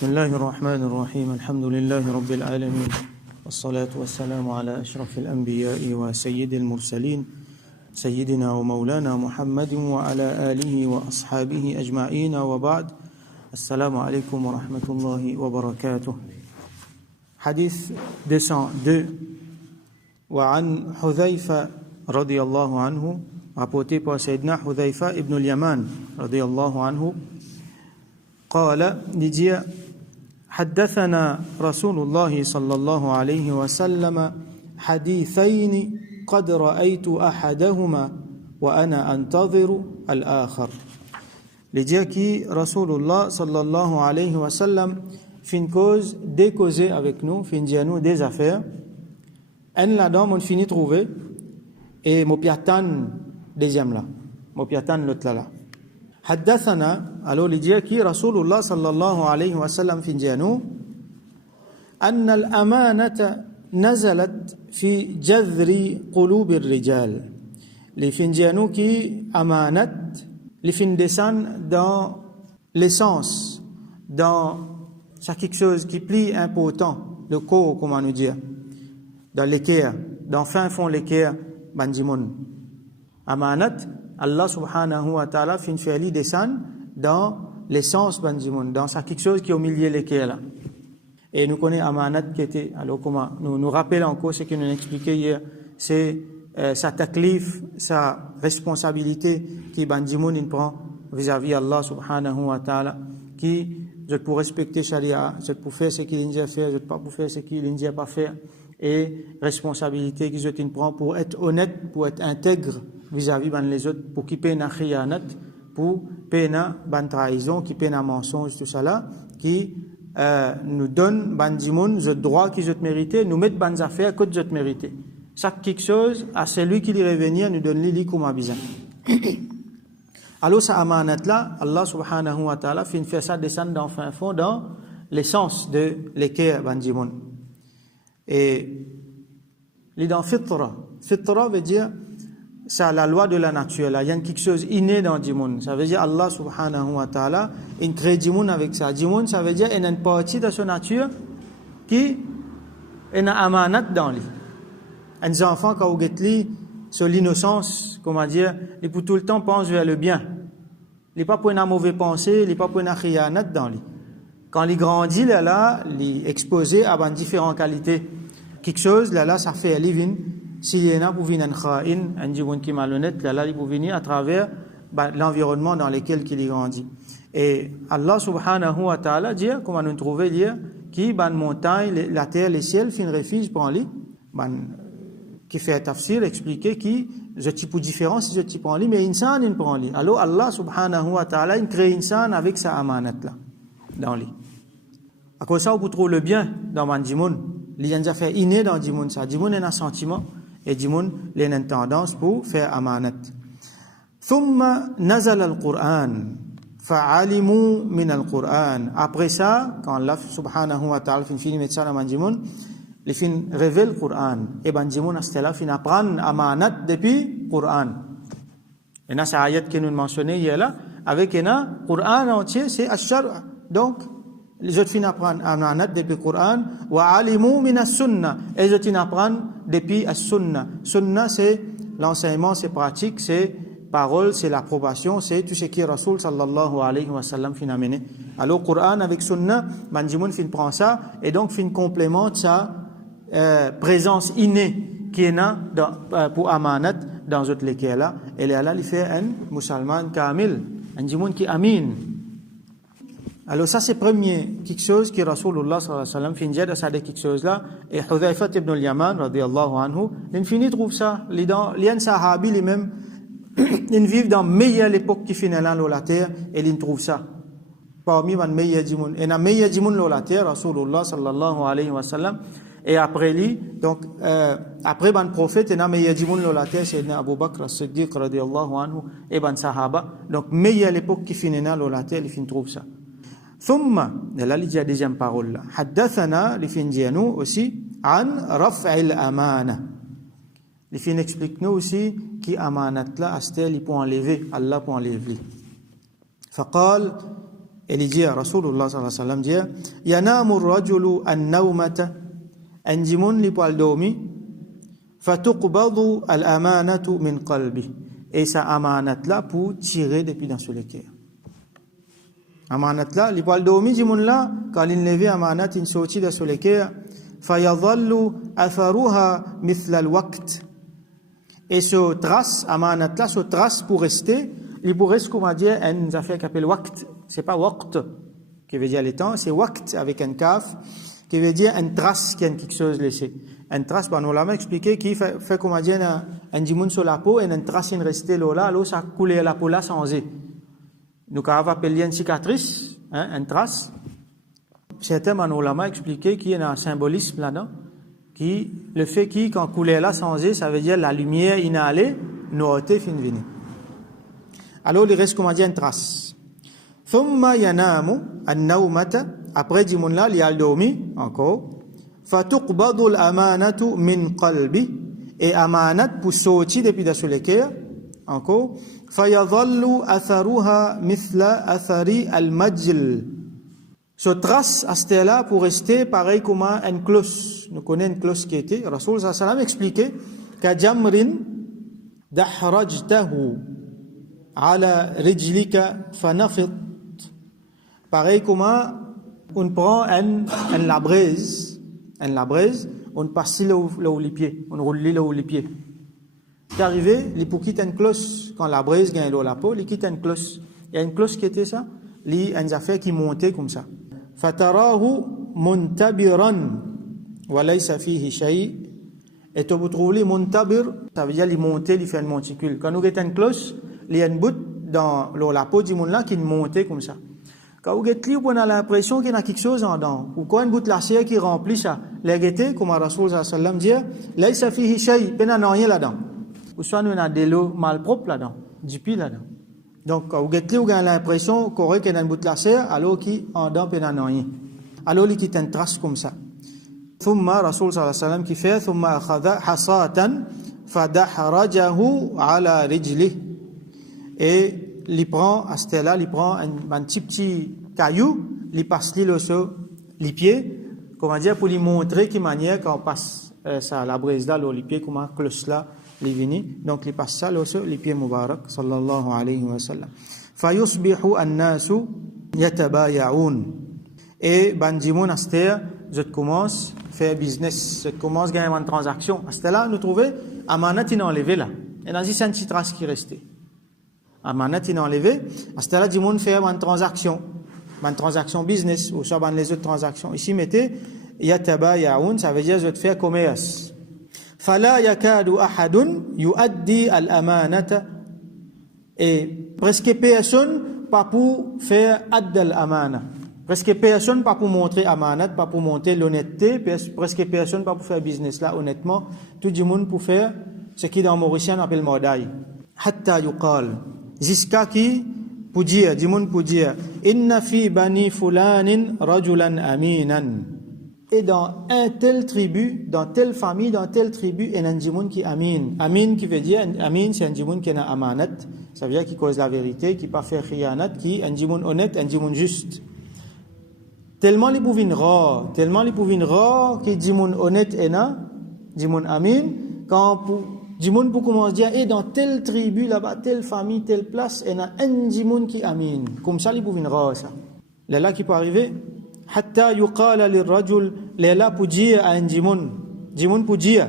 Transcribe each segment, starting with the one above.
بسم الله الرحمن الرحيم الحمد لله رب العالمين والصلاة والسلام على أشرف الأنبياء وسيد المرسلين سيدنا ومولانا محمد وعلى آله وأصحابه أجمعين وبعد السلام عليكم ورحمة الله وبركاته. حديث 202 وعن حذيفة رضي الله عنه rapporté par Sayyidina Hudhayfa ibn al-Yaman radiyallahu anhu قال نجي حدثنا رسول الله صلى الله عليه وسلم حديثين قد رأيت أحدهما وأنا أنتظر الآخر. نجي كي رسول الله صلى الله عليه وسلم fin cause décauser avec nous, fin dire nous des affaires. En là-dedans, on finit trouver et mon piatan deuxième là, mon piatan l'autre là. حدثنا alors il dit qui رسول الله صلى الله عليه وسلم في جانو أن الأمانة نزلت في جذر قلوب الرجال les fin جانو qui amanat les fin descend dans l'essence dans c'est quelque chose qui plie important le corps comment nous dire dans l'équerre dans fin fond l'équerre banjimoun amanat Allah subhanahu wa ta'ala fin fait descendre dans l'essence banjimoun dans ça quelque chose qui est au milieu l'équerre là et nous connaissons amanat qui était alors comment nous rappelle encore ce que nous expliqué hier c'est sa taklif sa responsabilité qui banjimoun il prend vis-à-vis Allah subhanahu wa ta'ala qui je pour respecter sharia je pour faire ce qu'il a fait je pas pour faire ce qu'il n'a pas fait et responsabilité que je prends pour être honnête pour être intègre vis-à-vis de les autres pour qui peine à khiyanat pour peine à trahison qui peine à mensonge tout ça là qui nous donne bandimoun le droit qu'ils ont mérité nous mettre bonnes affaires que ils ont mérité chaque quelque chose à celui qui lui revenir nous donne li comme besoin alors ça amanat là Allah subhanahu wa ta'ala fin fait ça descendre dans fin fond dans l'essence de l'équerre bandimoun et dans fitra veut dire c'est la loi de la nature là il y a quelque chose inné dans dimoun ça veut dire Allah subhanahu wa ta'ala il crée dimoun avec ça dimoun ça veut dire il y a une partie de son nature qui est une amanat dans lui un enfant quand vous êtes sur l'innocence comment dire il pour tout le temps pense vers le bien il pas pour une mauvaise pensée il pas pour une khiyanat dans lui quand il grandit là il est exposé à différentes qualités quelque chose là ça fait living s'il y en a pour venir un kha'in un djibon qui malhonnête là il peut venir à travers l'environnement dans lequel il grandit et Allah subhanahu wa ta'ala dit comment nous trouver dire qui ban montagne la terre les ciels fin refuge pour lui qui fait tafsir expliquer qui je type différent si je type en lui mais insan il prend lui alors Allah subhanahu wa ta'ala il crée insan avec sa amanat là dans lui à cause ça on trouve le bien dans mandimoun il y a déjà fait inné dans dimoun ça dimoun est un sentiment et dimoun il a une tendance pour faire amanat thumma nazala al-Qur'an fa'alimu min al-Qur'an après ça quand Allah subhanahu wa ta'ala finit mettre ça dans mandimoun il fin révèle le Qur'an et bandimoun astela fin apprendre amanat depuis Qur'an et là c'est ayat que nous mentionnons hier là avec un Qur'an entier c'est ashar donc les autres fin apprendre amanat depuis Qur'an wa alimu min as-sunnah et les autres fin apprendre depuis as-sunnah sunnah c'est l'enseignement c'est pratique c'est parole c'est l'approbation c'est tout ce qui est Rasoul sallallahu alayhi wa sallam fin amené alors Qur'an avec sunnah bandimoun fin prend ça et donc fin complémente ça présence innée qui est là pour amanat dans autres lesquels là et là il fait un musulman kamil un djimoun qui amin alors ça c'est premier quelque chose qui Rasulullah sallallahu alayhi wa sallam fin dire ça de quelque chose là et Hudhayfa ibn al-Yaman radiyallahu anhu l'infini trouve ça les sahabi les mêmes ils vivent dans meilleure époque qui finit là la terre et ils trouvent ça parmi les meilleurs djimoun et la meilleure djimoun la terre Rasulullah sallallahu alayhi wa sallam et après lui donc après ban prophète et na meilleur djimoun la terre c'est Abu Bakr as-Siddiq radiyallahu anhu et ban sahaba donc meilleure époque qui finit là la terre ils trouve ça thumma là il y a deuxième parole là haddathana li fin dianou aussi an raf'il amana li fin explique nous aussi qui amanat là astel il peut enlever Allah peut enlever faqal il dit à Rasulullah sallallahu alayhi wa sallam, dit, yanamu rajulu an-nawmata, un jimun li poil dormi, fatuqbadu al-amanatu min qalbi. Et sa amanat là pour tirer depuis dans sur le cœur. Amanat là, li poil dormi jimun là, quand il lève amanat, il sortit dans sur le cœur, fayadhallu atharuha mithla al-waqt. Et ce trace, amanat là, ce trace pour rester, il pourrait rester, comment dire, une affaire qui s'appelle waqt. C'est pas waqt, qui veut dire les temps, c'est waqt avec un kaf, qui veut dire une trace qui a quelque chose laissé. Une trace, ben, on l'a expliqué, qui fait comment dire, un dimoun sur la peau, et une trace, il restait là, l'eau, ça coulait la peau là sans eux. Donc, on va appeler une cicatrice, hein, une trace. Certains, ben, on l'a expliqué qu'il y a un symbolisme là-dedans, qui, le fait qu'il, quand coulait là sans eux, ça veut dire la lumière inhalée, nootée, fin venue. Alors, il reste, comment dire, une trace. Thumma yanamu an-nawmata, après dimoun là, il a dormi, encore. Fatuqbadu al-amanatu min qalbi, et amanat pour sortir depuis dans le cœur, encore. Fayadhallu atharuha mithla athari al-majl. Ce trace à ce là pour rester pareil comme une cloche. Nous connaissons une cloche qui était. Rasul sallallahu alayhi wa sallam expliquait que jamrin dahrajtahu ala rijlika fanafit. Pareil comme on prend la braise, on passe là où les pieds, on roule là où les pieds. C'est arrivé, il pour quitter une cloche, quand la braise gagne l'eau la peau, il quitte une cloche. Il y a une cloche qui était ça, il y a une affaire qui montait comme ça. Fatarahu muntabiran wa laysa fihi shay. Et tu trouves les muntabir, ça veut dire les monter, il fait une monticule. Quand nous avons une cloche, il y a une bout dans la peau du monde là qui montait comme ça. Quand vous êtes libre, on a l'impression qu'il y a quelque chose en dedans. Ou quand une bout de la chair qui remplit ça. Les guettés, comme Rasul sallallahu alayhi wa sallam dit, laysa fihi shay, peine à rien là-dedans. Ou soit nous avons de l'eau malpropre là-dedans, du pi là-dedans. Donc, quand vous êtes libre, vous avez l'impression qu'il y a une bout de la chair, alors qui en dedans peine à rien. Alors, il quitte une trace comme ça. Thumma Rasul sallallahu alayhi wa sallam qui fait, thumma akhadha hasatan fadahrajahu ala rijlih. Et il prend, à ce là, il prend un petit caillou, il passe sur les pieds, comment dire, pour lui montrer quelle manière, quand on passe ça, la braise là, les pieds, comment cloche là, les vini. Donc, il passe ça sur les pieds Mubarak, sallallahu alayhi wa sallam. Fayusbihu an-nasu yatabaya'un. Et, bandimoun, à ce là, je commence à faire business, je commence à gagner une transaction. À ce là, nous trouvons, amanat, il est enlevé là. Et dans c'est une petite trace qui restait. Amanat il est enlevé, à ce là du monde fait une transaction business ou soit les autres transactions. Ici mettez yatabaya'un, ça veut dire je te fais commerce. Fala yakadu ahadun yuaddi al-amanata, et presque personne pas pour faire add al-amana. Presque personne pas pour montrer amanat, pas pour montrer l'honnêteté, presque personne pas pour faire business là honnêtement, tout le monde pour faire ce qui dans Mauricien on appelle mordaille. Hatta yuqal, jusqu'à qui pour dire, du monde pour dire, inna fi bani fulanin rajulan aminan. Et dans un tel tribu, dans telle famille, dans telle tribu, il y a un djimoun qui est amin. Amin qui veut dire, amin c'est un djimoun qui est amanat, ça veut dire qui cause la vérité, qui pas fait khiyanat, qui est un djimoun honnête, un djimoun juste. Tellement les pouvines rares, qui djimoun honnête et na, djimoun amin, quand pour djimoun pour commencer à dire, et dans telle tribu là-bas, telle famille, telle place, il y a un djimoun qui est amin. Comme ça les pouvines rares ça. Là qui peut arriver, hatta yuqala lirrajul, là pour dire à un djimoun pour dire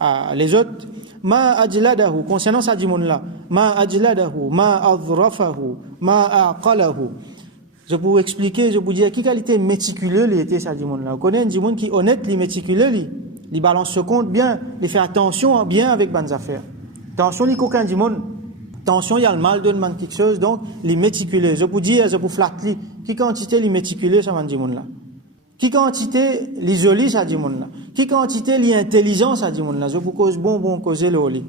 à les autres, ma ajladahu, concernant ça djimoun là, ma ajladahu, ma adhrafahu, ma aqalahu. Je peux expliquer, je peux dire quelle qualité méticuleux il était ça djimoun là. On connaît un djimoun qui est honnête, il est méticuleux, il balance ce compte bien, il fait attention bien avec bonnes affaires. Attention, il coquin djimoun. Attention, il y a le mal de demander quelque chose, donc il est méticuleux. Je peux dire, je peux flatter, qui quantité il est méticuleux ça djimoun là. Qui quantité l'isolé ça djimoun là. Qui quantité l'intelligence ça djimoun là. Je peux cause bon causer le lit.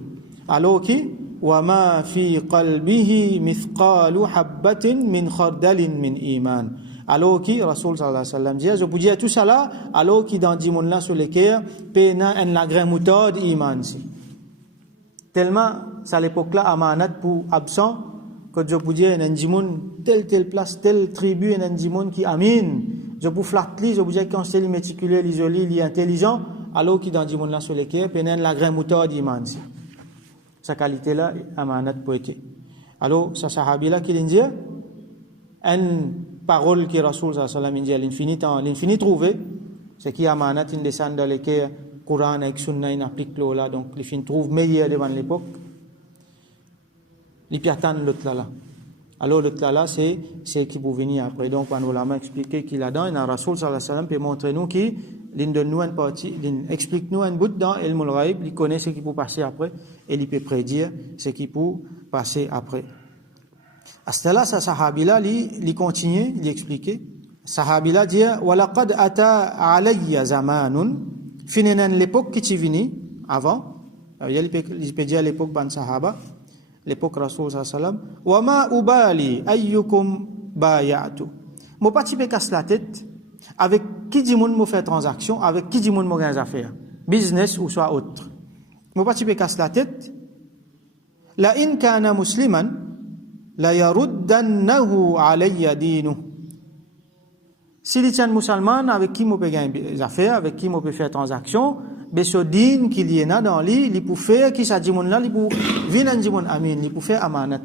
Alors qui وما في قلبه مثقال حبة من خردل من إيمان. Alors qui Rasul sallallahu alayhi wa sallam dit, je peux dire tout ça là, alors qui dans dix monde là sur les cœurs, pena un lagrin moutarde iman si. Tellement, c'est à l'époque là, amanat pour absent, quand je peux dire un djimoun telle place telle tribu un djimoun qui amin je peux flatter je peux dire quand c'est méticuleux l'isolé il est intelligent alors qui dans djimoun là sur les quais penen la grain moutarde iman sa qualité là amanat poété alors ça sahabi là qui dit une parole que Rasoul sallallahu alayhi wa sallam l'infini trouvé c'est qui amanat in descend dans les quais Coran avec sunna in applique là donc les fin trouve meilleur devant l'époque les piatans l'autre là alors l'autre là c'est qui pour venir après donc on va expliquer qu'il a dans et Rasoul sallallahu alayhi wa sallam peut montrer nous qui l'in donne nous une partie explique nous un bout dans ilmul ghaib il connaît ce qui peut passer après et il peut prédire ce qui peut passer après à ce là ça sahabi là il continue il expliquer sahabi là dit wa laqad ata alayya zamanun fininan l'époque qui est venue avant il peut dire l'époque ban sahaba l'époque Rasoul sallallahu alayhi wa sallam wa ma ubali ayyukum bay'atu mo pas tipe casse la tête avec qui dit moun mo fait transaction avec qui dit moun mo gagne affaire business ou soit autre mo pas tipe casse la tête la in kana musliman la yaruddannahu alayya dinu si il est un musulman avec qui mo peut gagner des affaires avec qui mo peut faire transaction mais ce din qu'il y a dans lui il peut faire qui ça dit moun là il peut venir un dit moun amin il peut faire amanat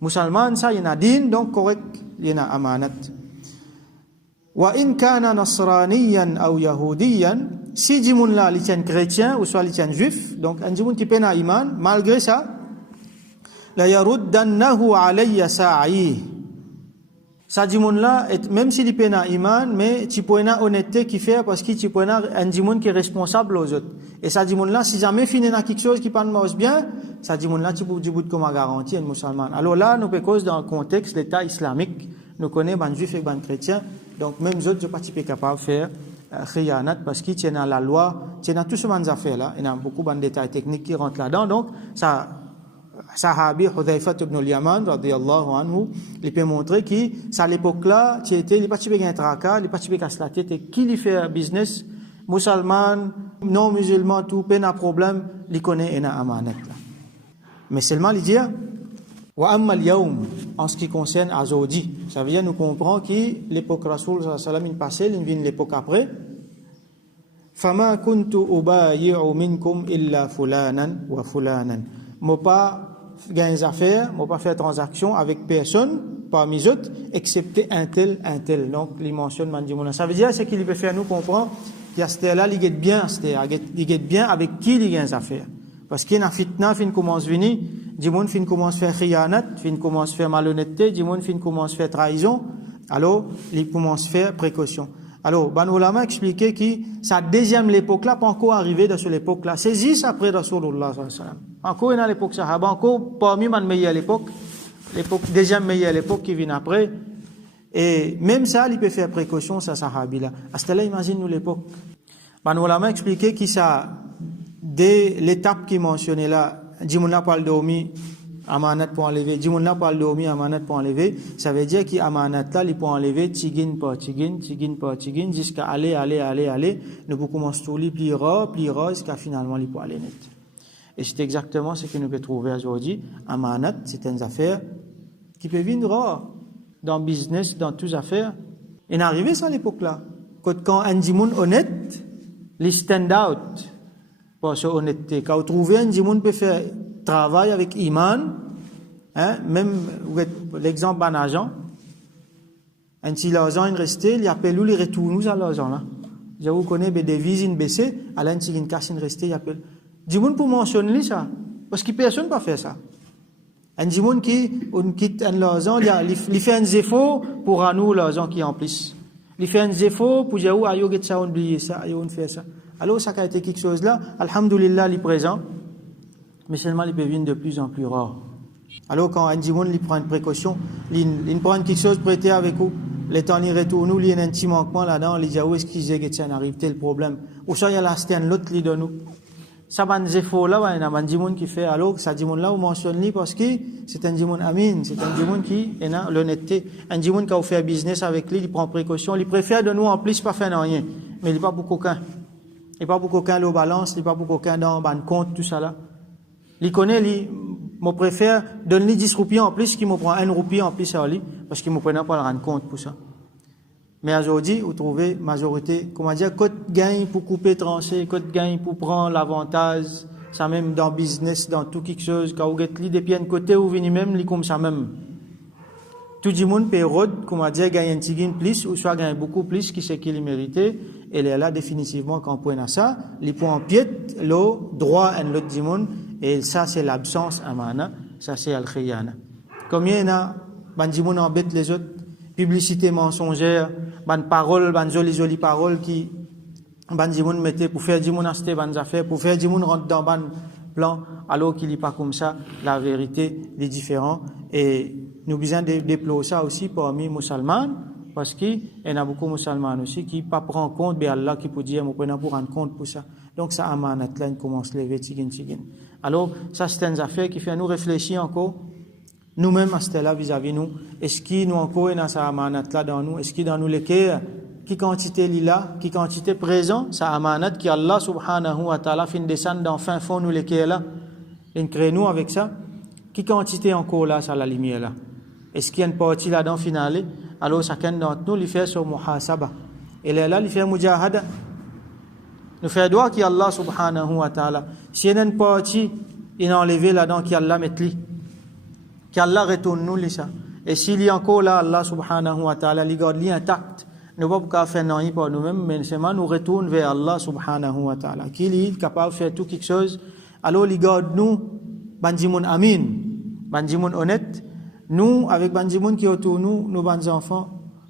musulman ça il y a din donc correct il y a amanat wa in kana nasraniyan aw yahudiyan si dit moun là il est chrétien ou soit il est juif donc un dit moun qui peine à iman malgré ça la yaruddannahu alayya sa'i ça dit moun là même s'il est peine à iman mais tu peux na honnêteté qui fait parce que tu peux na un dit moun qui est responsable aux autres et ça dit moun là si jamais fini na quelque chose qui pas marche bien ça dit moun là tu peux dire comme garantie un musulman alors là nous peut cause dans le contexte l'état islamique nous connaît ban juif et ban chrétien donc même autres je pas capable de faire khiyanat parce qu'il tient à la loi tient à tout ce genre d'affaires là il y a beaucoup de détails techniques qui rentrent là-dedans donc ça sahabi Hudhayfa ibn al-Yaman radiyallahu anhu il peut montrer que ça à l'époque là c'était il pas tipe un tracas il pas tipe casse la tête et qui lui fait business musulman non musulman tout peine à problème il connaît une amanat là mais seulement il dit wa amma al-yawm en ce qui concerne aujourd'hui ça veut dire nous comprend que l'époque Rasoul sallallahu alayhi wa sallam il passait il vient l'époque après fama kuntu ubayyi'u minkum illa fulanan wa fulanan moi pas gagner affaires moi pas faire transaction avec personne parmi les autres excepté un tel donc il mentionne mandimouna ça veut dire c'est qu'il peut faire nous comprendre qu'il c'était là il get bien avec qui il gagne affaires parce qu'il y a fitna fin commence venir dimoun fin commence faire khiyanat fin commence faire malhonnêteté dimoun fin commence faire trahison alors il commence faire précaution alors ban ulama expliqué que sa deuxième l'époque là pas encore arrivé dans cette époque là c'est juste après Rasulullah sallallahu alayhi wa sallam encore dans l'époque sahaba encore parmi man meilleure l'époque deuxième meilleure l'époque qui vient après et même ça il peut faire précaution ça sahabi là à ce là imagine nous l'époque ban ulama expliqué que ça dès l'étape qui mentionnait là dimouna parle d'omi amanat pour enlever dimouna parle d'omi amanat pour enlever ça veut dire qu'amanat là il peut enlever tigin par tigin jusqu'à aller nous peut commencer tout plus rare jusqu'à finalement il peut aller net et c'est exactement ce que nous peut trouver aujourd'hui amanat c'est une affaire qui peut venir rare dans business dans toutes affaires et n'arrivé ça à l'époque là quand un dimoun honnête il stand out pour sa honnêteté quand vous trouvez un dimoun peut faire travail avec iman hein même l'exemple d'un agent un si l'argent est resté il appelle où il retourne nous à l'argent là je vous connais des devises in baissé à l'un si une casse in resté il appelle dimoun pour mentionner ça parce que personne pas faire ça un dimoun qui on quitte un l'argent il fait un effort pour à nous l'argent qui en plus il fait un effort pour dire ayo get ça on oublier ça ayo on fait ça alors ça a été quelque chose là alhamdulillah il est présent mais seulement il peut venir de plus en plus rare alors quand un dimoun il prend une précaution il prend quelque chose prêté avec vous les temps il retourne il y a un petit manquement là-dedans il dit où est-ce qu'il get ça arrive tel problème ou ça il y a la stène l'autre li de nous ça ban effort là il y a un dimoun qui fait alors ça dimoun là on mentionne lui parce que c'est un dimoun amin c'est un dimoun qui a l'honnêteté un dimoun qui a fait business avec lui il prend précaution il préfère de nous en plus pas faire rien mais il pas pour coquin il pas pour coquin le balance il pas pour coquin dans ban compte tout ça là il connaît moi préfère donner 10 roupies en plus qui me prend 1 roupie en plus à lui, parce qu'il me prenait pas le rendre compte pour ça. Mais aujourd'hui, vous trouvez majorité, comment dire, côte gain pour couper, trancher, côte gain pour prendre l'avantage, ça même dans business, dans tout quelque chose, quand vous êtes li depuis un côté, vous venez même li comme ça même. Tout le monde peut rôde, comment dire, gagner un petit gain plus, ou soit gagner beaucoup plus, qui c'est qu'il mérite, et là, définitivement, quand on prend ça, les points en pied, l'eau, droit, et l'autre du monde, et ça, c'est l'absence, amana, ça, c'est al-khiyana. Combien il y a, du monde embête les autres, publicité mensongère, paroles, jolies paroles qui, du monde mettait pour faire du monde acheter, affaires, pour faire du monde rentrer dans ban plan, alors qu'il n'est pas comme ça, la vérité est différente, et nous besoin de déployer ça aussi parmi les musulmans, parce qu'il y en a beaucoup de musulmans aussi qui ne prennent pas en compte, mais Allah qui peut dire, nous pour rendre compte pour ça. Donc, ça, amanat là, il commence à lever, tigin. Alors, ça, c'est une affaire qui fait nous réfléchir encore, nous-mêmes, à ce là vis-à-vis nous. Est-ce qu'il nous encore dans ça amanat là dans nous? Est-ce qu'il dans nous les cœurs, qui quantité là, qui quantité présent, ça amanat qui Allah subhanahu wa ta'ala fait descendre dans fin fond nous les cœurs là. Il crée nous avec ça. Qui quantité encore là, ça la lumière là? Est-ce qu'il y a une partie là-dedans finale? Alors, chacun d'entre nous, il fait sur muhasaba. Et là, il fait mujahada. Nous fait droit qui Allah subhanahu wa ta'ala. Si il y a une partie, il a enlevé là-dedans qui Allah met li. Qui Allah retourne nous, ça. Et s'il y a encore là, Allah subhanahu wa ta'ala, il garde li intact. Nous ne pouvons pas faire non pour nous-mêmes, mais seulement nous retourne vers Allah subhanahu wa ta'ala. Qui est capable de faire tout quelque chose. Alors, il garde nous, bandimoun amin, bandimoun honnête. Nous, avec bandimoun qui est autour de nous, nos bons enfants,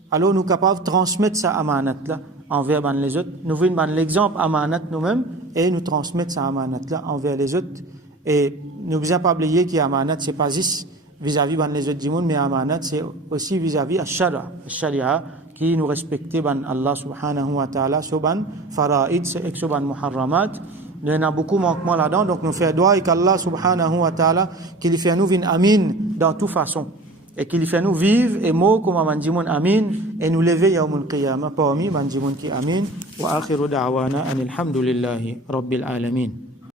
alors nous sommes capables de transmettre ça amanat là envers les autres. Nous voulons l'exemple amanat nous-mêmes et nous transmettre ça amanat là envers les autres. Et nous ne devons pas oublier que amanat c'est pas juste vis-à-vis les autres du monde, mais amanat c'est aussi vis-à-vis al-sharia qui nous respecte Allah subhanahu wa ta'ala sur ban fara'id et sur ban muharramat. Il y en a beaucoup de manquements là-dedans, donc nous faisons droit et qu'Allah subhanahu wa ta'ala qu'il fait nous vivre amin dans toute façon et qu'il fait nous vivre et mots comme mandimoun amin et nous lever yawmul qiyamah parmi mandimoun qui amin wa akhiru da'wana anil hamdulillahi rabbil alamin.